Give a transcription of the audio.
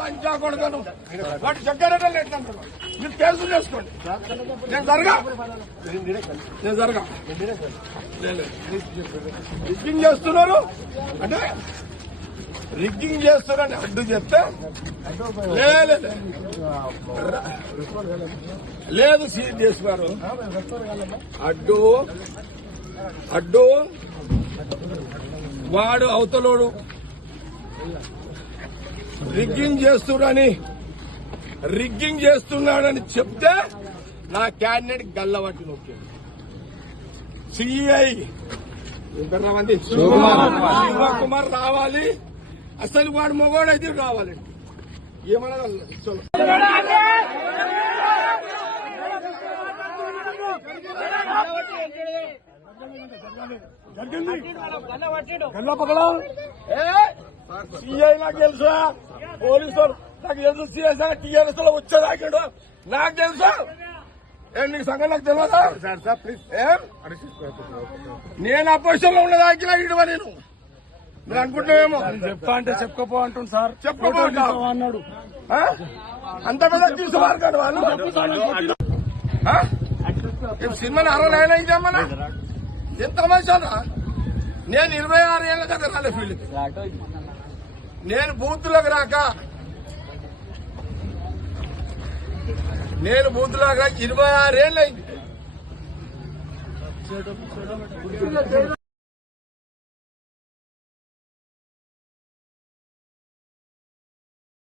లంచా కొడతాను వాటి చక్కెరటలు ఎట్లంటారు మీరు కేసులు చేసుకోండి. నేను జరగా రిగ్గింగ్ చేస్తున్నారు అంటే రిగ్గింగ్ చేస్తున్నారని అడ్డు చెప్తే లేదు సీరియస్ గారు అడ్డు వాడు అవతలోడు రిగ్గింగ్ చేస్తున్నాడని చెప్తే నా క్యాండిడేట్ గల్లబట్టి నొక్కాడు. సిఐ శివకుమార్ రావాలి. అసలు వాడు మొగోడైతే రావాలి. ఏమన్నా సిఐ నాకు తెలుసా, పోలీసు నాకు తెలుసు, సిఐ టీఆర్ఎస్ లో వచ్చేదాకాడు నాకు తెలుసా. నీకు సంగతి నాకు తెలియదా? నేను అపోజిషన్ లో ఉన్నదాకినా ఇడవ నేను మీరు అనుకుంటున్నామేమో. చెప్తా అంటే చెప్పుకోపో అంటుంది సార్. చెప్పుకోపో అన్నాడు. అంత పెద్ద తీసు మార్గాడు వాళ్ళు. సినిమాని 69 ఇద్దామన్నా ఎంత మంచిదా. నేను 26 ఏళ్ళ కదా రాలే ఫీల్డ్. నేను బూత్లోకి రాక 26 ఏళ్ళైంది.